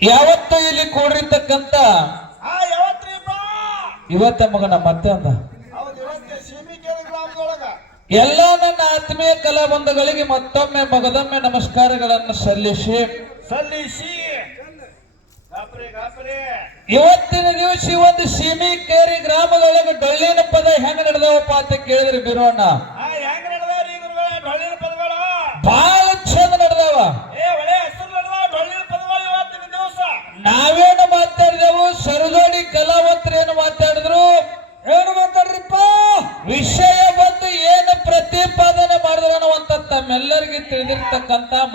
ಯಾವತ್ತೂ ಇಲ್ಲಿ ಕೂಡಿರ್ತಕ್ಕಂತ ಇವತ್ತ ಮಗನ ಮತ್ತೆ ಅಂದ. ಎಲ್ಲ ನನ್ನ ಆತ್ಮೀಯ ಕಲಾಬಂಧಗಳಿಗೆ ಮತ್ತೊಮ್ಮೆ ಮಗದೊಮ್ಮೆ ನಮಸ್ಕಾರಗಳನ್ನು ಸಲ್ಲಿಸಿ. ಸಲ್ಲಿಸಿ. ಇವತ್ತಿನ ದಿವಸ ಒಂದು ಸೀಮಿ ಕೇರಿ ಗ್ರಾಮದೊಳಗೆ ಡೊಳ್ಳಿನ ಪದ ಹೆಂಗ ನಡೆದವಪ್ಪ ಅಂತ ಕೇಳಿದ್ರಿ ಬಿರೋಣ ಬಹಳ ಚಂದ ನಡೆದವ.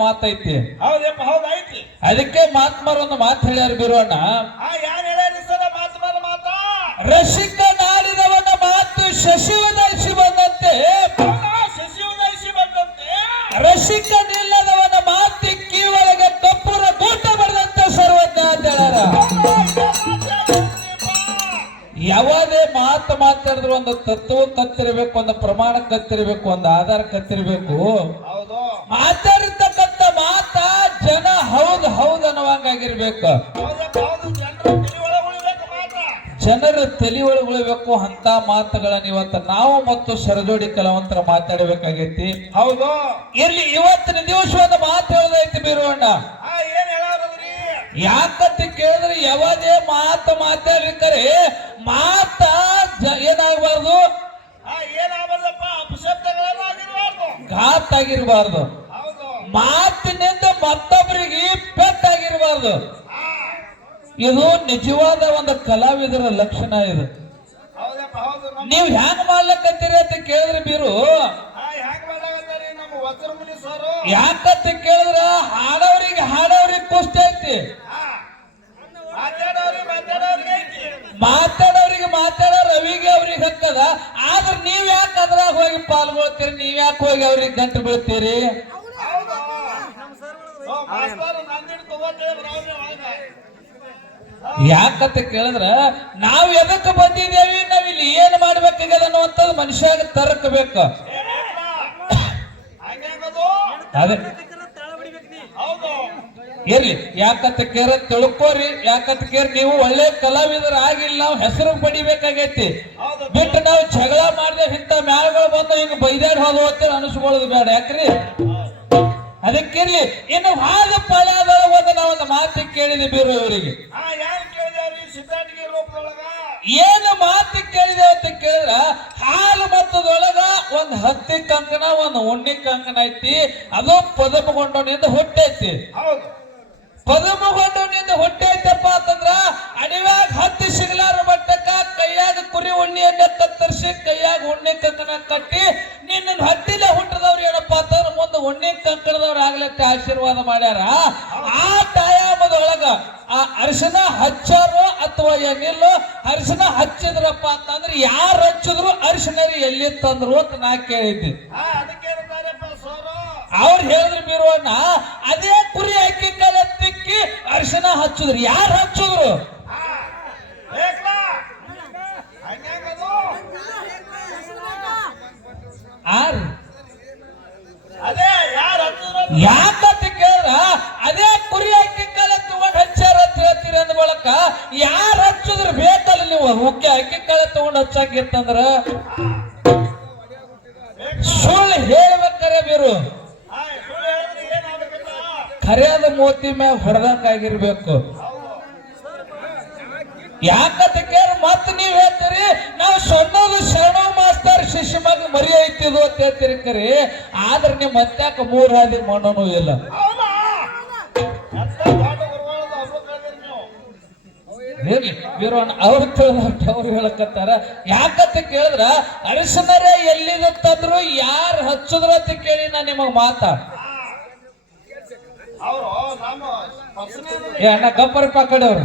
ಮಾತೈತಿ. ಹೌದಪ್ಪ ಹೌದು ಐತಿ ಅದಕ್ಕೆ ಮಾತ್ಮರ ಒಂದು ಮಾತು ಹೇಳ್ಯಾರ ಬಿರೋಣ ಆ ಯಾನ್ ಹೇಳ್ಯಾರಿ ಸರ ಮಾತು? ರಸಿಕ ನಾಡಿದವನ ಮಾತು ಶಶಿ ಉದಯಿಸಿ ಬಂದಂತೆ. ಶಶಿ ಉದಯಿಸಿ ಬಂದಂತೆ. ರಸಿಕ ನಿಲ್ಲದವನ ಮಾತು ಕೀವರೆಗೆ ಕಪ್ಪುರ ಗೂಟ ಬರೆದಂತೆ ಸರ್ವಜ್ಞ ಅಂತ ಹೇಳ್ಯಾರ. ಯಾವುದೇ ಮಾತು ಮಾತಾಡಿದ್ರು ಒಂದು ತತ್ವ ಕತ್ತಿರಬೇಕು ಒಂದು ಪ್ರಮಾಣ ಕತ್ತಿರಬೇಕು ಒಂದು ಆಧಾರ ಕತ್ತಿರಬೇಕು. ಹೌದು. ಮಾತಾಡಿರ್ತಕ್ಕಂಥ ಮಾತ ಜನ ಹೌದು ಹೌದು ಅನ್ನುವಂಗಾಗಿರ್ಬೇಕು. ಜನರು ತಲೆ ಒಳಗೆ ಉಳಿಬೇಕು ಅಂತ ಮಾತುಗಳನ್ನ ಇವತ್ತು ನಾವು ಮತ್ತು ಸರಜೋಡಿ ಕಲಾವಂತರ ಮಾತಾಡಬೇಕಾಗೈತಿ. ಹೌದು. ಇಲ್ಲಿ ಇವತ್ತಿನ ದಿವಸ ಒಂದು ಮಾತು ಹೇಳದೈತಿ ಬೀರುವಣ್ಣ. ಯಾಕತ್ತಿ ಕೇಳಿದ್ರೆ ಯಾವದೇ ಮಾತು ಮಾತಾಡ್ಲಿಕ್ಕರೆ ಮಾತ ಏನಾಗಬಾರ್ದು? ಘಾತ್ ಆಗಿರಬಾರ್ದು. ಮಾತಿನಿಂದ ಮತ್ತೊಬ್ಬರಿಗೆ ಪೆಟ್ಟಾಗಿರಬಾರ್ದು ಇದು ನಿಜವಾದ ಒಂದು ಕಲಾವಿದರ ಲಕ್ಷಣ ಇದು. ನೀವು ಹ್ಯಾಂಗ ಮಾಡ್ಲಕತ್ತೀರಿ ಅಂತ ಕೇಳಿದ್ರೆ ಬೀರು. ಯಾಕಂತ ಕೇಳಿದ್ರ ಹಾಡೋರಿಗೆ ಹಾಡೋರಿಗೆ ಕುಷ್ಟ ಐತಿ. ಮಾತಾಡೋರಿಗೆ ಮಾತಾಡೋ ರವಿಗೆ ಅವ್ರಿಗೆ ಹಕ್ಕದ. ಆದ್ರೆ ನೀವ್ ಯಾಕೆ ಅದ್ರಾಗ ಹೋಗಿ ಪಾಲ್ಗೊಳ್ತೀರಿ? ನೀವ್ ಯಾಕೆ ಹೋಗಿ ಅವ್ರಿಗೆ ಗಂಟು ಬೀಳ್ತೀರಿ ಹೌದು ಓ, ಮಾಸ್ತರ್ ನಂದಿಡ್ ತಗೋತೇವ್ರಿ ಅವ್ರಿಗೆ ಒಳಗ. ಯಾಕಂತ ಕೇಳಿದ್ರ, ನಾವ್ ಎದಕ್ಕೆ ಬಂದಿದ್ದೇವಿ? ನಾವ್ ಇಲ್ಲಿ ಏನ್ ಮಾಡ್ಬೇಕಾಗ್ಯದ ಅನ್ನುವಂಥದ್ದು ಮನುಷ್ಯಾಗ ತರಕಬೇಕು. ಬೇಕು? ಅದೇ. ಇರ್ಲಿ. ಯಾಕಂತ ಕೇರ ತಿಳ್ಕೋರಿ. ಯಾಕಂತ ಕೇರ್ ನೀವು ಒಳ್ಳೆ ಕಲಾವಿದರ ಆಗಿಲ್ಲ. ನಾವು ಹೆಸರು ಪಡಿಬೇಕಾಗೈತಿ. ಬಿಟ್ಟು ನಾವು ಜಗಳ ಮಾಡಿದ ಇಂಥ ಮ್ಯಾಲ್ಗಳು ಬಂದು ಹಿಂಗ ಬೈದಾಡ್ ಹೋದ ಅನಿಸ್ಕೊಳ್ಳೋದು ಬೇಡ. ಯಾಕ್ರಿ? ಅದಕ್ಕಿರ್ಲಿ ಇನ್ನು ಒಂದು ನಾವು ಒಂದು ಮಾತು ಕೇಳಿದೆ ಬೇರೆಯವರಿಗೆ ಏನು ಮಾತು ಕೇಳಿದೆ ಅಂತ ಕೇಳಿದ್ರ ಹಾಲು ಮತ್ತದೊಳಗ ಒಂದು ಹತ್ತಿ ಕಂಕಣ ಒಂದು ಉಣ್ಣಿ ಕಂಕಣ ಐತಿ ಅದು ಹೊಟ್ಟೆ ಹುಟ್ಟೈತಿ ಹೌದು. ಹೊಟ್ಟೆ ಹುಟ್ಟೈತಪ್ಪ ಅಂತಂದ್ರ ಮಾಡ್ಯಾರ? ಆ ಟಯಾಮದೊಳಗ ಆ ಅರಿಶಿನ ಹಚ್ಚಾರೋ ಅಥವಾ ಏನಿಲ್ಲೋ ಅರಿಶಿನ ಹಚ್ಚಿದ್ರಪ್ಪ ಅಂತಂದ್ರೆ ಯಾರು ಹಚ್ಚಿದ್ರು ಅರಿಶಿನ ಎಲ್ಲಿ ತಂದ್ರು ಅಂತ ನಾ ಕೇಳಿದ್ದೆ. ಅವ್ರು ಹೇಳಿದ್ರು ಬೀರುವಣ್ಣ ಅದೇ ಕುರಿ ಕಾಲ ತಿಕ್ಕಿ ಅರಿಶಿನ ಹಚ್ಚಿದ್ರು. ಯಾರು ಹಚ್ಚಿದ್ರು? ಆರ್ ಯಾರು ಹಚ್ಚಾಕಿತ್ತಂದ್ರ ಸುಳ್ಳು ಹೇಳ್ಬೇಕಾರೆ ಬೀರು. ಖರೆಯಾದ ಮೋತಿ ಮ್ಯಾಗ ಹೊಡೆದಂಗಾಗಿರ್ಬೇಕು. ಯಾಕಂತ ಕೇರ್ ಮತ್ತೆ ನೀವ್ ಹೇಳ್ತೀರಿ, ನಾವು ಸಣ್ಣದು ಶರಣ ಮಾಸ್ತರ್ ಶಿಷ್ಯ ಮಗ ಮರಿ ಐತಿದು ಅಂತ ಹೇಳ್ತೀರಿ ಕರಿ. ಆದ್ರೆ ನಿಮ್ ಮತ್ತಾಕ ಮೂರ್ ಹಾದಿ ಮಾಡೋನು ಇಲ್ಲ. ವೀರಣ್ಣ ಅವ್ರು ತಿಳಿದಷ್ಟು ಅವ್ರು ಹೇಳಕತ್ತಾರ. ಯಾಕತ್ತ ಕೇಳಿದ್ರ ಅರಿಶಿನರೇ ಎಲ್ಲಿದೆ ತಂದ್ರು ಯಾರು ಹಚ್ಚುದ್ರ ಅಂತ ಕೇಳಿ ನಾ ನಿಮಗ್ ಮಾತಾ. ಏ ಅಣ್ಣ ಕಡೆ ಅವ್ರು.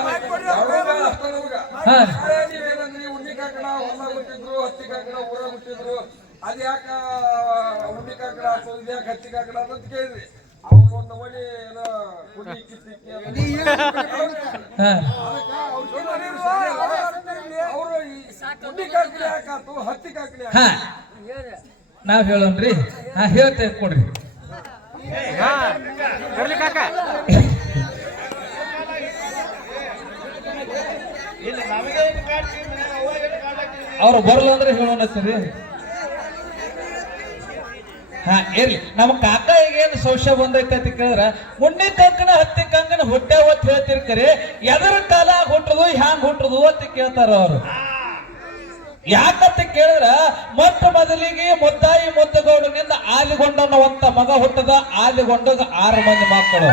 ನೀವೇನಂದ್ರಿ ಉಂಡಿ ಕಾಕಣ ಹೊಲ ಹುಟ್ಟಿದ್ರು ಹತ್ತಿ ಕಾಕಣ ಊರ ಹುಟ್ಟಿದ್ರು ಅದ್ ಯಾಕ ಉಂಡಿ ಕಾಕಣ ಹಾಕೋದು ಇದ್ಯಾಕೆ ಹತ್ತಿ ಕಾಕಣ ಅಂತ ಕೇಳಿದ್ರಿ ಅವ್ರು ಒಂದು ಒಳ್ಳೆ ಏನೋ ಕುಡಿ ಕಿತ್ತಿ ಅವರು ಉಂಡಿ ಕಾಕಣ ಯಾಕಾತು ಹತ್ತಿ ಕಾಕಣ ನಾವ್ ಹೇಳೋಣ್ರಿ. ಹಾ ಹೇಳ್ತೇವೆ ಕೊಡ್ರಿ. ಅವ್ರು ಬರಲ್ಲ ಅಂದ್ರೆ ಹೇಳೋಣ ಸರಿ? ಹಾ ಇರ್ಲಿ. ನಮ್ಮ ಕಾಕ ಈಗ ಏನ್ ಸಂಶಯ ಬಂದೈತೆ ಅಂತ ಕೇಳಿದ್ರ ಮುಂಡಿ ಕಂಕಣ ಹತ್ತಿ ಕಂಕಣ ಹೊಟ್ಟೆ ಹೊತ್ತು ಹೇಳ್ತಿರ್ಕರಿ ಎದರ ಕಾಲ ಹುಟ್ಟದು ಹ್ಯಾಂಗ್ ಹುಟ್ಟದು ಅಂತ ಕೇಳ್ತಾರ ಅವರು. ಯಾಕಂತ ಕೇಳಿದ್ರ ಮೊಟ್ಟ ಮೊದಲಿಗೆ ಮುದ್ದಾಯಿ ಮುದ್ದಗೌಡನಿಂದ ಆಲಿಗೊಂಡನವಂತ ಮಗ ಹುಟ್ಟದ ಆಲಿಗೊಂಡದ ಆರು ಮಂದಿ ಮಕ್ಕಳು.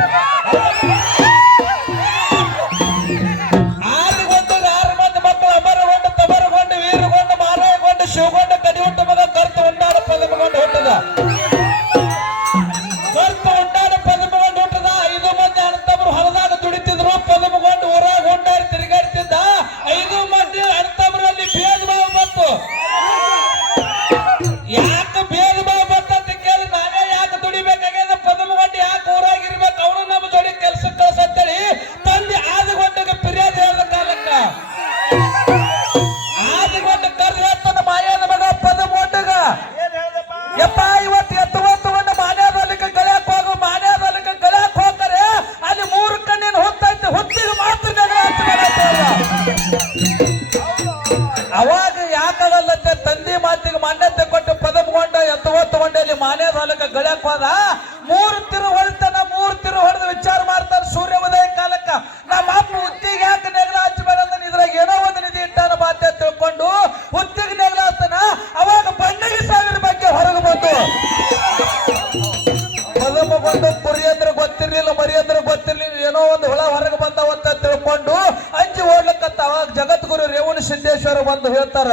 ಬಂದು ಹೇಳ್ತಾರ,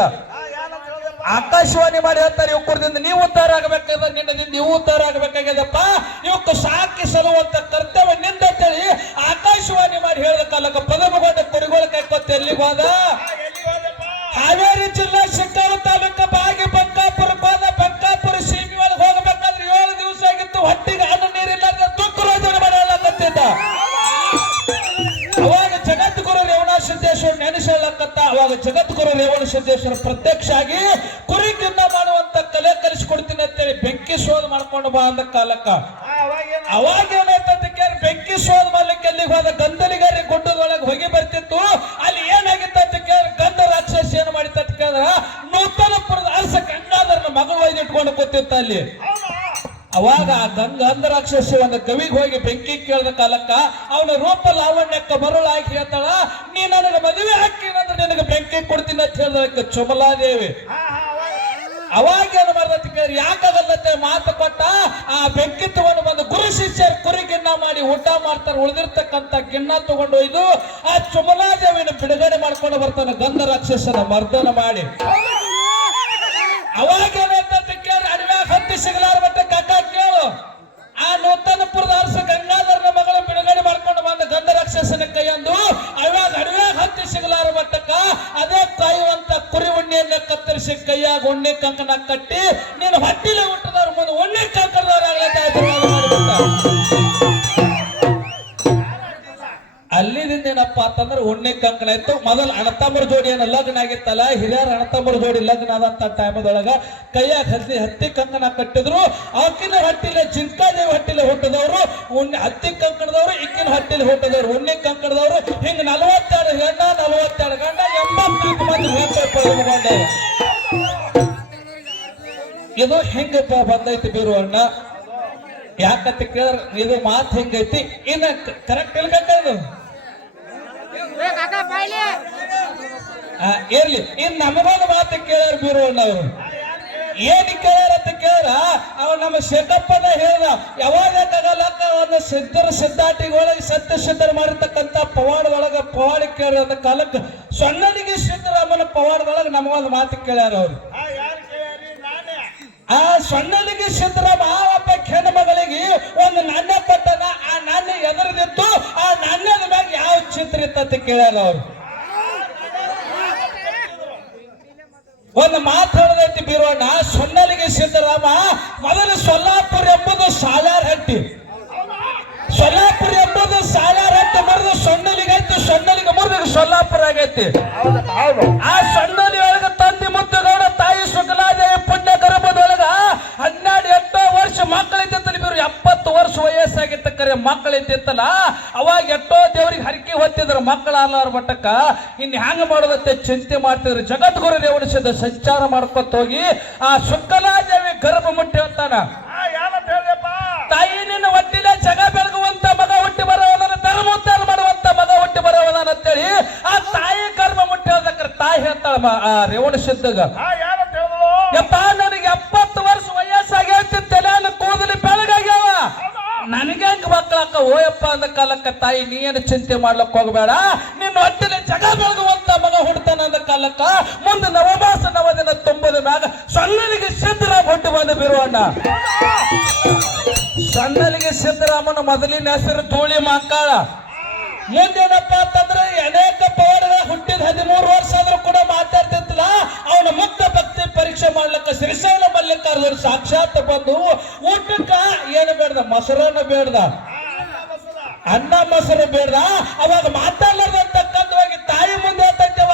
ಆಕಾಶವಾಣಿ ಮಾಡಿ ಹೇಳ್ತಾರೆ ಇವ್ಕುರ್ದಿಂದ ನೀವು ಉದ್ಧಾರ ಆಗಬೇಕಾದ ನಿನ್ನದಿಂದ ನೀವು ಉದ್ಧಾರ ಆಗಬೇಕಾಗ್ಯದಪ್ಪ ಇವಕ್ಕೆ ಸಾಕಿ ಸಲುವಂತ ಕರ್ತವ್ಯ ನಿಂದ ಅಂತೇಳಿ ಆಕಾಶವಾಣಿ ಮಾಡಿ ಹೇಳಿದ ಕಾಲಕ್ಕೆ ಪದಮಗೊಂಡ ಕುರಿಗೋಳ ಕೈಕೊತ್ತೆ ಎಲ್ಲಿಗೆ ಹೋದ? ಅಂದ ಕಾಲಕ್ಕ ಅವಾಗ ಏನಾಯ್ತಂತ ಕೇಳಿ ಬೆಂಕಿ ಸೋದ ಮಾಡ್ಲಿಕ್ಕೆ ಅಲ್ಲಿಗೆ ಹೋದ? ಗಂಧಲಿಗಾರಿ ಗುಡ್ಡದೊಳಗೆ ಹೋಗಿ ಬರ್ತಿತ್ತು. ಅಲ್ಲಿ ಏನಾಗಿತ್ತು ಕೇಳಿ ಗಂಧ ರಾಕ್ಷಸ ಏನ್ ಮಾಡಿತ್ತ ಕೇಳ ನೂತನಪುರದ ಅರಸ ಕಣ್ಣಾದ್ರನ್ನ ಮಗಳು ಒಯ್ದು ಇಟ್ಕೊಂಡು ಕೂತಿತ್ತ ಅಲ್ಲಿ. ಅವಾಗ ಆ ಗಂಗ ಅಂಧ ರಾಕ್ಷಸ ಒಂದು ಕವಿಗೆ ಹೋಗಿ ಬೆಂಕಿ ಕೇಳಿದ ಕಾಲಕ್ಕ, ಅವನ ರೂಪ ಲಾವಣ್ಯಕ್ಕ ಮರುಳಾಗಿ ಹೇಳ್ತಾಳ, ನೀ ನನಗೆ ಮದುವೆ ಹಾಕಿನಂದ್ರೆ ನಿನಗೆ ಬೆಂಕಿ ಕೊಡ್ತೀನಿ ಅಂತ ಹೇಳಿದ ಚುಮಲಾದೇವಿ. ಅವಾಗ ಏನು ಮಾಡ್ದತಿ ಕೇಳಿ ಯಾಕಾಗಲ್ಲತ್ತೆ ಮಾತು ಕೊಟ್ಟ ಆ ತಗೊಂಡು ಬಂದು ಗುರು ಶಿಷ್ಯರು ಕುರಿ ಗಿನ್ನ ಮಾಡಿ ಊಟ ಮಾಡ್ತಾರೆ, ಉಳಿದಿರ್ತಕ್ಕಂಥ ಗಿನ್ನ ತಗೊಂಡು ಒಯ್ದು ಆ ಚುಮಲಾದೇವಿನ ಬಿಡುಗಡೆ ಮಾಡ್ಕೊಂಡು ಬರ್ತಾನೆ ಗಂಧ ರಾಕ್ಷಸನ ಮರ್ದನ ಮಾಡಿ. ಅವಾಗ ಏನಂತ ಅಡವ್ಯಾಗ ಹತ್ತಿ ಸಿಗಲಾರ ಮತ್ತೆ ಕಕ್ಕ ಕತ್ತರಿಸಿ ಒಣ್ಣೆ ಕಂಕಣ ಕಟ್ಟಿ ನೀನು ಹೊಟ್ಟಿಲೆ ಹುಟ್ಟದವ್ರ ಮುಂದೆ ಕಂಕಣದವ್ರ ಅಲ್ಲಿದಿಂದ ಏನಪ್ಪಾ ಅಂತಂದ್ರೆ ಒಣ್ಣೆ ಕಂಕಣ ಇತ್ತು. ಮೊದಲು ಅಣತಂಬರ ಜೋಡಿ ಏನ ಲಗ್ನ ಆಗಿತ್ತಲ್ಲ, ಹಿರಿಯರ ಅಣತಂಬರ ಜೋಡಿ ಲಗ್ನ ಆದಂತ ಟೈಮದೊಳಗ ಕೈಯಾಗ ಹತ್ತಿ ಹತ್ತಿ ಕಂಕಣ ಕಟ್ಟಿದ್ರು. ಆಕಿನ ಹಟ್ಟಿಲೆ ಚಿಂಕಾದೇವಿ ಹಟ್ಟಿಲೆ ಹುಟ್ಟದವರು ಉಣ್ಣೆ ಹತ್ತಿ ಕಂಕಣದವರು ಇಕ್ಕಿನ ಹಟ್ಟಿಲೆ ಹುಟ್ಟದವರು. ಉಣ್ಣೆ ಕಂಕಣದವರು ಹಿಂಗ ನಲವತ್ತೆರಡು ಗಂಡ ನಲವತ್ತೆರಡು ಗಂಡ ಎಂಬತ್ನಾಲ್ಕು ಮಂದಿ ಇದು ಹೆಂಗಪ್ಪ ಬಂದೈತಿ ಬೀರು ಅಣ್ಣ? ಯಾಕಂತ ಕೇಳಿದ್ರೆ ಇದು ಮಾತು ಹೆಂಗೈತಿ? ಇನ್ನ ಕರೆಕ್ಟ್ ಇಲ್ಕಂದು ಇರ್ಲಿ. ಇನ್ ನಮಗೊಂದು ಮಾತು ಕೇಳ್ಯಾರ ಬೀರು ಅಣ್ಣವರು ಏನ್ ಕೇಳ್ಯಾರ ಅಂತ ಕೇಳ್ರ? ಅವ ನಮ್ಮ ಶೆಟ್ಟಪ್ಪನ ಹೇಳ್ದ ಯಾವಾಗ ತಗಲಕ್ಕ ಅವನ ಸಿದ್ಧರ ಸಿದ್ಧಾಟಿಗೊಳಗೆ ಸತ್ಯ ಸಿದ್ಧರು ಮಾಡಿರ್ತಕ್ಕಂಥ ಪವಾಡದೊಳಗ ಪವಾಡ ಕೇಳ ಅಂತ ಕಾಲಕ್ಕೆ ಸಿದ್ಧರಾಮನ ಸಿದ್ದರಾಮನ ಪವಾಡದೊಳಗೆ ನಮಗೊಂದು ಮಾತು ಕೇಳ್ಯಾರ ಅವ್ರು. ಆ ಸಣ್ಣನಿಗೆ ಸಿದ್ದರಾಮ ಆ ಒಬ್ಬ ಹೆಣ್ಣು ಮಗಳಿಗೆ ಒಂದು ನಾಣ್ಯ ಕೊಟ್ಟನ ಆ ನಾಣ್ಯ ಎದುರದಿತ್ತು ಆ ನಾಣ್ಯದ ಮ್ಯಾಗ ಯಾವ ಚಿತ್ರ ಇತ್ತಂತ ಕೇಳ್ಯಾರ ಅವ್ರು. ಒಂದು ಮಾತು ಹೇಳದೈತಿ ಬೀರೋಣ ಸೊನ್ನಲಿಗೆ ಸಿದ್ದರಾಮ ಮೊದಲು ಸೊಲ್ಲಾಪುರ ಎಂಬುದು ಸಾಲಾರ್ ಹಟ್ಟಿ ಸೊಲ್ಲಾಪುರ ಎಂಬುದು ಸಾಲಾರ್ ಹಟ್ಟಿ ಮರದ ಸೊನ್ನಲಿಗೆ ಐತಿ ಸೊನ್ನಲಿಗೆ ಮುರಿದ ಸೊಲ್ಲಾಪುರ ಆಗೈತಿ. ಆ ಸೊನ್ನಲಿ ಕರೆ ಮಕ್ಕಳಿದ್ದಿತ್ತಲ್ಲ ಅವಾಗ ಎಷ್ಟೋ ದೇವ್ರಿಗೆ ಹರಕೆ ಹೊತ್ತಿದ್ರು ಮಕ್ಕಳ ಅಲ್ಲಾರ ಮಟ್ಟಕ್ಕ. ಇನ್ ಹ್ಯಾಂಗ ಮಾಡುವಂತೆ ಚಿಂತೆ ಮಾಡ್ತಿದ್ರು. ಜಗದ್ಗುರು ರೇವಣಿಸಿದ ಸಂಚಾರ ಮಾಡ್ಕೊತ ಹೋಗಿ ಆ ಶುಕ್ಲಾದೇವಿ ಗರ್ಭ ಮುಟ್ಟಿ ಅಂತಾನ ತಾಯಿ ನಿನ್ನ ಒಟ್ಟಿನ ಜಗ ಬೆಳಗುವಂತ ಮಗ ಹುಟ್ಟಿ ಬರೋದನ್ನ ಧರ್ಮೋದ್ಧಾರ ಮಾಡುವಂತ ಮಗ ಹುಟ್ಟಿ ಬರೋದನ್ನ ಅಂತೇಳಿ ಆ ತಾಯಿ ಕರ್ಮ ಮುಟ್ಟಿ ಹೋದಕ್ರ ತಾಯಿ ಹೇಳ್ತಾಳ ಮ- ಆ ರೇವಣ ಸಿದ್ಧಗ. ಓಯಪ್ಪ ಅಂದ ಕಾಲಕ್ಕ, ತಾಯಿ, ನೀ ಏನು ಚಿಂತೆ ಮಾಡ್ಲಕ್ ಹೋಗಬೇಡ. ನಿನ್ನ ಹೊಟ್ಟಿಲೆ ಜಗ ಬೆಳಗುವಂತ ಮಗ ಹುಡ್ತಾನ ಅಂದ ಕಾಲಕ್ಕ. ಮುಂದೆ ನವಮಾಸ ನವದಿನ ತುಂಬದ ಮ್ಯಾಗ ಸಣ್ಣನಿಗೆ ಸಿದ್ದರಾಮ ಹುಟ್ಟು ಬಂದು ಬಿರುವಣ್ಣ. ಸಣ್ಣನಿಗೆ ಸಿದ್ದರಾಮನ ಮೊದಲಿನ ಹೆಸರು ಧೂಳಿ ಮಾಕಾಳ. ಮುಂದೇನಪ್ಪ ಅಂತಂದ್ರೆ ಅನೇಕ ಪವಾಡಗಳ ಹುಟ್ಟಿದ ಹದಿಮೂರು ವರ್ಷ ಆದ್ರೂ ಕೂಡ ಮಾತಾಡ್ತಿರ್ತಿಲ್ಲ ಅವನ ಮುಕ್ತ ಭಕ್ತಿ ಪರೀಕ್ಷೆ ಮಾಡ್ಲಿಕ್ಕೆ ಶ್ರೀಶೈಲ ಮಲ್ಲಿಕಾರ್ಜುನ ಸಾಕ್ಷಾತ್ ಬಂದು ಊಟಕ್ಕ ಏನು ಬೇಡ್ದ, ಮೊಸರನ್ನ ಬೇಡ್ದ. ಅನ್ನ ಮೊಸರು ಬೇಡ ಅವಾಗ ಮಾತಾಡ್ಲಾರ್ದಂತಕ್ಕಂಥವಾಗಿ ತಾಯಿ ಮುಂದೆ ಹೇಳ್ತೈತವ?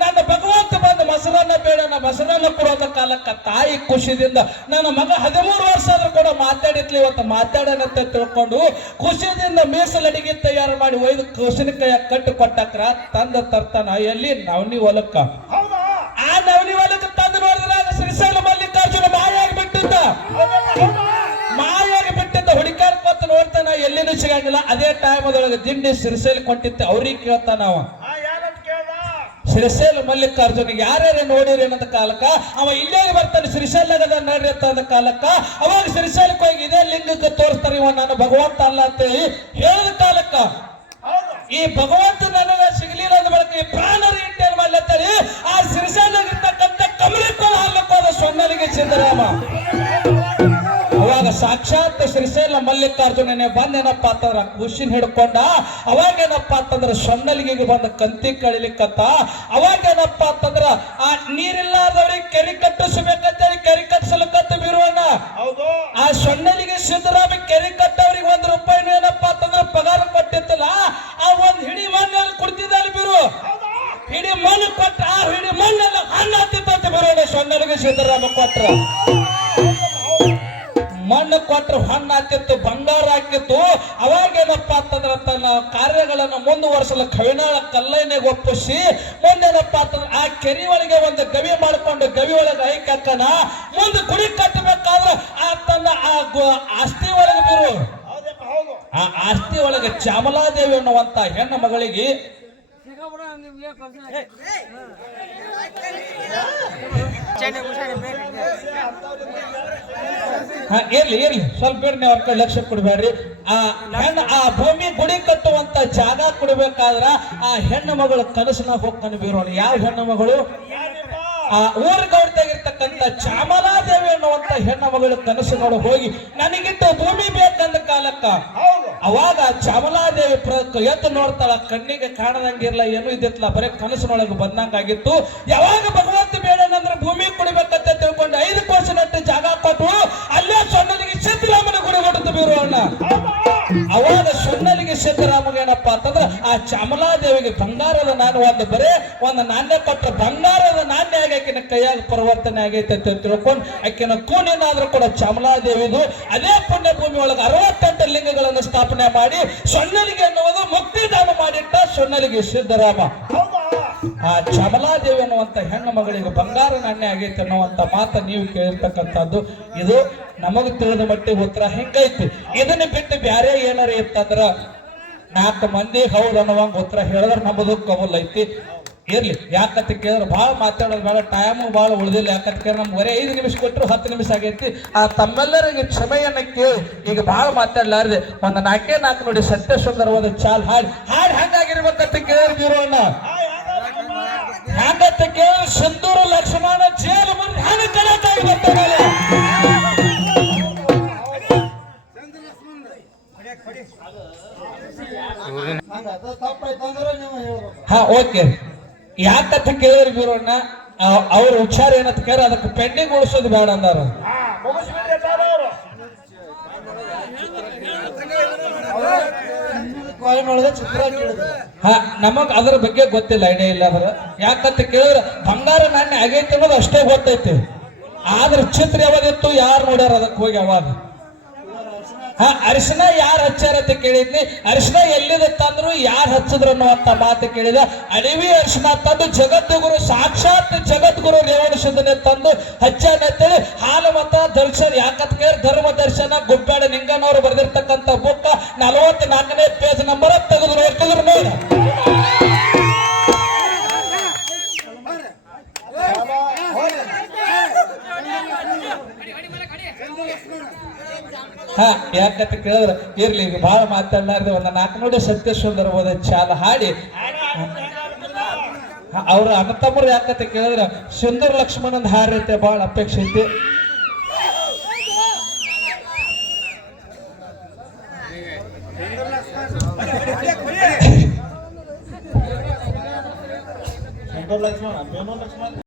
ನನ್ನ ಭಗವಂತ ಬಂದು ಮೊಸರನ್ನ ಬೇಡ ನಾ ಮೊಸರನ್ನ ಕೊಡೋದ ಕಾಲಕ್ಕ ತಾಯಿ ಖುಷಿದಿಂದ. ನನ್ನ ಮಗ ಹದಿಮೂರು ವರ್ಷ ಆದ್ರೂ ಕೂಡ ಮಾತಾಡಿದ್ಲಿ ಇವತ್ತು ಮಾತಾಡನಂತ ತಿಳ್ಕೊಂಡು ಖುಷಿಯಿಂದ ಮೀಸಲಡಿಗೆ ತಯಾರು ಮಾಡಿ ಒಯ್ದು ಕುಸಿನ ಕೈಯ ಕಟ್ಟು ಕೊಟ್ಟಕ್ರ ತಂದ ತರ್ತಾನ. ಎಲ್ಲಿ? ನವನಿ ಹೊಲಕ್ಕ. ಆ ನವನಿ ಹೊಲಕ್ಕ ತಂದು ನೋಡಿದ್ರಾಗ ಶ್ರೀಶೈಲ ಮಲ್ಲಿಕಾರ್ಜುನ ಮಾಯಾಗಿ ಬಿಟ್ಟಿದ್ದ ಎಲ್ಲಿನೂ ಸಿಗಂಗಿಲ್ಲ ಅದೇ ಟೈಮ್ ಅದೊಳಗೆ ದಿಂಡಿ ಶ್ರೀಶೈಲ ಕೊಟ್ಟಿತ್ತು. ಅವ್ರಿಗೆ ಕೇಳ್ತಾನ ಅವ ಶ್ರೀಶೈಲ ಮಲ್ಲಿಕಾರ್ಜುನಿಗೆ ಯಾರ್ಯಾರು ನೋಡಿರಿ ಅನ್ನೋದ ಕಾಲಕ್ಕ? ಅವ ಇಲ್ಲೇ ಬರ್ತಾನೆ ಶ್ರೀಶೈಲಗದ ನಡ್ರಿ ಅಂತ ಅಂದ ಕಾಲಕ್ಕ. ಅವಾಗ ಶ್ರೀಶೈಲಕ್ಕೆ ಹೋಗಿ ಇದೇ ಲಿಂಗಕ್ಕೆ ತೋರಿಸ್ತಾರೆ ಇವ ನಾನು ಭಗವಂತ ಅಲ್ಲ ಅಂತ ಹೇಳಿದ ಕಾಲಕ್ಕ. ಈ ಭಗವಂತ ನನಗ ಸಿಗಲಿಲ್ಲ ಅಂದ ಬಳಿಕ ಈ ಪ್ರಾಣರ ಇಂಟೇನ್ ಮಾಡ್ಲತ್ತಾರೆ ಆ ಶ್ರೀಶೈಲಗಿರ್ತಕ್ಕಂಥ ಕಮಲಕೋಳ ಹಾಲಕ್ಕೋದ ಸೊನ್ನಲಿಗೆ ಸಿದ್ದರಾಮ. ಅವಾಗ ಸಾಕ್ಷಾತ್ ಶ್ರೀಶೈಲ ಮಲ್ಲಿಕಾರ್ಜುನನೇ ಬಂದೇನಪ್ಪ ಅಂತಂದ್ರ ಖುಷಿನ ಹಿಡ್ಕೊಂಡ ಅವಾಗೇನಪ್ಪ ಅಂತಂದ್ರ ಸೊನ್ನಲಿಗೆ ಬಂದ ಕಂತಿ ಕಳಿಲಿಕ್ಕತ್ತ. ಅವಾಗೇನಪ್ಪ ಅಂತಂದ್ರ ಆ ನೀರಿಲ್ಲಾದವ್ರಿಗೆ ಕೆರಿ ಕಟ್ಟಿಸ್ಬೇಕಂತೇಳಿ ಕೆರಿ ಕಟ್ಟಿಸಲಕತ್ತ ಹೌದು. ಆ ಸೊನ್ನಲಿಗೆ ಸಿದ್ದರಾಮ ಕೆರಿ ಕಟ್ಟವ್ರಿಗೆ ಒಂದ್ ರೂಪಾಯಿನೂ ಏನಪ್ಪ ಅಂತಂದ್ರ ಪಗಾರ ಕೊಟ್ಟಿತ್ತಲ್ಲ ಆ ಒಂದ್ ಹಿಡಿ ಮಣ್ಣಲ್ಲಿ ಕುಡ್ತಿದ್ದಲ್ಲಿ ಬಿರು. ಹಿಡಿ ಮಣ್ಣು ಕೊಟ್ಟ ಆ ಹಿಡಿ ಮಣ್ಣೆಲ್ಲ ಹಣ್ಣು ಹತ್ತಿತ್ತಂತ ಬಿರುವಣ್ಣ ಸೊನ್ನಲಿಗೆ ಸಿದ್ದರಾಮ ಕೊಟ್ಟರು ಮಣ್ಣು ಕೊಟ್ರೆ ಹಣ್ಣು ಹಾಕಿತ್ತು ಬಂಗಾರ ಅವಾಗ ಏನಪ್ಪ ಅಂತಂದ್ರ ತನ್ನ ಕಾರ್ಯಗಳನ್ನು ಮುಂದುವರಿಸಲು ಕವಿನಾಳ ಕಲ್ಲೈನೆಗೆ ಒಪ್ಪಿಸಿ ಮುಂದೇನಪ್ಪ ಅಂತಂದ್ರೆ ಆ ಕೆರೆ ಒಳಗೆ ಒಂದು ಗವಿ ಮಾಡಿಕೊಂಡು ಗವಿ ಒಳಗೆ ಐಕಕ್ಕನ ಮುಂದೆ ಗುಡಿ ಕಟ್ಟಬೇಕಾದ್ರೆ ಆ ತನ್ನ ಆ ಆಸ್ತಿ ಒಳಗೆ ಬಿರು. ಆ ಆಸ್ತಿ ಒಳಗೆ ಚಾಮಲಾದೇವಿ ಅನ್ನುವಂತ ಹೆಣ್ಣು ಮಗಳಿಗೆ ಇರ್ಲಿ ಇರ್ಲಿ. ಸ್ವಲ್ಪ ಇರ್ಲಿ ಅವ್ರ ಕಡೆ ಲಕ್ಷ್ಯ ಕೊಡ್ಬೇಡ್ರಿ. ಆ ಹೆಣ್ಣು ಆ ಭೂಮಿ ಗುಡಿ ಕಟ್ಟುವಂತ ಜಾಗ ಕೊಡ್ಬೇಕಾದ್ರ ಆ ಹೆಣ್ಣು ಮಗಳು ಕನಸನ ಹೋಗ್ತಾನೆ ಬೀರೋಣ. ಯಾವ ಹೆಣ್ಣು ಮಗಳು? ಆ ಊರ ಗೌಡ್ತಾಗಿರ್ತಕ್ಕಂಥ ಚಾಮಲಾದೇವಿ ಅನ್ನುವಂತ ಹೆಣ್ಣು ಮಗಳು ಕನಸುಗಳು ಹೋಗಿ ನನಗಿಂತ ಭೂಮಿ ಬೇಕಂದ ಕಾಲಕ್ಕ. ಅವಾಗ ಚಾಮಲಾದೇವಿ ಎದ್ದು ನೋಡ್ತಾಳ ಕಣ್ಣಿಗೆ ಕಾಣದಂಗಿರ್ಲ ಏನು ಇದ್ದಿತ್ತಲ್ಲ ಬರೀ ಕನಸಿನೊಳಗೆ ಬಂದಂಗಾಗಿತ್ತು. ಯಾವಾಗ ಭಗವಂತ ಬೇಡನಂದ್ರೆ ಭೂಮಿ ಕುಡಿಬೇಕಂತ ತಿಳ್ಕೊಂಡು ಐದು ಕೋಶ ನಟ್ಟು ಜಾಗ ಕೊಟ್ಟು ಅಲ್ಲೇ ಸೊನ್ನಲಿಗೆ ಸಿದ್ದರಾಮನ ಗುಡಿ ಹೊಡೆದು ಬೀರೋಣ ಅವಾಗ ಸುನ್ನಲಿಗೆ ಸಿದ್ದರಾಮಗೆ ಏನಪ್ಪಾ ಅಂತಂದ್ರೆ ಆ ಚಾಮಲಾದೇವಿಗೆ ಬಂಗಾರದ ಒಂದು ಬರೇ ಒಂದು ನಾಣ್ಯ ಕೊಟ್ಟ ಬಂಗಾರದ ನಾಣ್ಯ ಆಗಿ ಆಕಿನ ಕೈಯಾಗ ಪರಿವರ್ತನೆ ಆಗೈತೆ ಅಂತ ತಿಳ್ಕೊಂಡು ಆಕಿನ ಕೂನಿನಾದ್ರೂ ಕೂಡ ಚಾಮಲಾದೇವಿದು ಅದೇ ಪುಣ್ಯ ಭೂಮಿ ಒಳಗೆ ಅರವತ್ತೆಂಟು ಲಿಂಗಗಳನ್ನು ಸ್ಥಾಪನೆ ಮಾಡಿ ಸೊನ್ನಲಿಗೆ ಎನ್ನುವುದು ಮುಕ್ತಿಧಾಮ ಮಾಡಿಟ್ಟ ಸೊನ್ನಲಿಗೆ ಸಿದ್ದರಾಮ. ಆ ಚಮಲಾದೇವಿ ಅನ್ನುವಂತ ಹೆಣ್ಣು ಮಗಳಿಗೆ ಬಂಗಾರ ನಾಣ್ಯ ಆಗೈತೆ ಅನ್ನುವಂತ ಮಾತ ನೀವು ಕೇಳಿರ್ತಕ್ಕಂಥದ್ದು. ಇದು ನಮಗೆ ತಿಳಿದ ಮಟ್ಟಿ ಉತ್ತರ ಹಿಂಗೈತಿ. ಇದನ್ನ ಬಿಟ್ಟು ಬ್ಯಾರೆ ಏನಾರ ಇತ್ತಂದ್ರ ನಾಲ್ಕು ಮಂದಿ ಹೌದು ಅನ್ನುವಂಗ ಉತ್ತರ ಹೇಳಿದ್ರೆ ನಮ್ಮದು ಕಬಲ್ ಐತಿ. ಇರ್ಲಿ, ಯಾಕಂತ ಕೇಳಿದ್ರೆ ಭಾಳ ಮಾತಾಡೋದು ಬಹಳ ಟೈಮು ಭಾಳ ಉಳಿದಿಲ್ಲ. ಯಾಕಂತ ಕೇಳಿದ್ರೆ ನಮ್ಗೆ ಬರೀ ಐದು ನಿಮಿಷ ಕೊಟ್ಟರು ಹತ್ತು ನಿಮಿಷ ಆಗೈತಿ. ಆ ತಮ್ಮೆಲ್ಲರಿಗೆ ಕ್ಷಮೆಯನ್ನ ಕೇಳಿ, ಈಗ ಭಾಳ ಮಾತಾಡ್ಲಾರ್ದೆ, ಒಂದು ನಾಲ್ಕೇ ನಾಲ್ಕು ನೋಡಿ ಸತ್ಯ ಸುಂದರವಾದ ಚಾಲ್ ಹಾಡಿ, ಹಾಡು ಹಂಗಾಗಿರ್ಬೇಕಂತ ಕೇಳಿದಿರೋಣ ಹ್ಯಾಂಗತ್ತ ಕೇಳಿ ಸಿಂಧೂರು ಲಕ್ಷ್ಮಣ ಜೇಲು ಮುಂದೆ ಹಣ ಬರ್ತಾನಲ್ಲ ಹಾ, ಓಕೆ. ಯಾಕಂತ ಕೇಳಿರಿ ಅಣ್ಣ ಅವ್ರ ವಿಚಾರ ಏನಂತ ಕೇಳ ಅದಕ್ಕೆ ಪೆಂಡಿಂಗ್ ಉಳಿಸೋದು ಬೇಡ ಅಂದಾರ. ಹಾ, ನಮಗ್ ಅದ್ರ ಬಗ್ಗೆ ಗೊತ್ತಿಲ್ಲ, ಐಡಿಯಾ ಇಲ್ಲ ಅವರು ಯಾಕಂತ ಕೇಳಿದ್ರೆ, ಬಂಗಾರ ನಾಣ್ಯ ಆಗೈತೆ ಅನ್ನೋದು ಅಷ್ಟೇ ಗೊತ್ತೈತಿ. ಆದ್ರ ಚಿತ್ರ ಯಾವಾಗಿತ್ತು ಯಾರು ನೋಡ್ಯಾರ ಅದಕ್ಕೆ ಹೋಗಿ ಅವಾಗ? ಹಾ, ಅರಿಶಿನ ಯಾರು ಹಚ್ಚಾರ ಅಂತ ಕೇಳಿದ್ನಿ. ಅರಿಶಿನ ಎಲ್ಲಿದತ್ತಂದ್ರು ಯಾರು ಹಚ್ಚಿದ್ರು ಅನ್ನುವಂತ ಮಾತು ಕೇಳಿದ. ಅಡವಿ ಅರಿಶಿನ ತಂದು ಜಗದ್ಗುರು, ಸಾಕ್ಷಾತ್ ಜಗದ್ಗುರು ರೇವಣ ತಂದು ಹಚ್ಚಾನೆ ಅಂತೇಳಿ ಹಾಲು ಮತ ದರ್ಶನ ಯಾಕಂತ ಕೇಳಿ ಧರ್ಮ ದರ್ಶನ ಗುಬ್ಬಾಡ ನಿಂಗನವರು ಬರೆದಿರ್ತಕ್ಕಂಥ ಬುಕ್ ನಲವತ್ತ್ ನಾಲ್ಕನೇ ಪೇಜ್ ನಂಬರ್ ತೆಗೆದು ನೋಡ್ತಿದ್ರು ನೋಡಿ. ಹಾ, ಯಾಕಂತ ಕೇಳಿದ್ರೆ, ಇರ್ಲಿ, ಈಗ ಬಹಳ ಮಾತಾಡ್ಲಾರ್ದೆ ಒಂದು ನಾಲ್ಕು ನೋಡಿ ಸತ್ಯ ಸುಂದರ ಹೋದ ಚಾಲ ಹಾಡಿ. ಅವ್ರ ಅಣ್ಣತಮ್ಮರು ಯಾಕಂತ ಕೇಳಿದ್ರೆ, ಸುಂದರ ಲಕ್ಷ್ಮಣಂದ ಹಾರೈತೆ ಬಹಳ ಅಪೇಕ್ಷೆ ಐತಿ.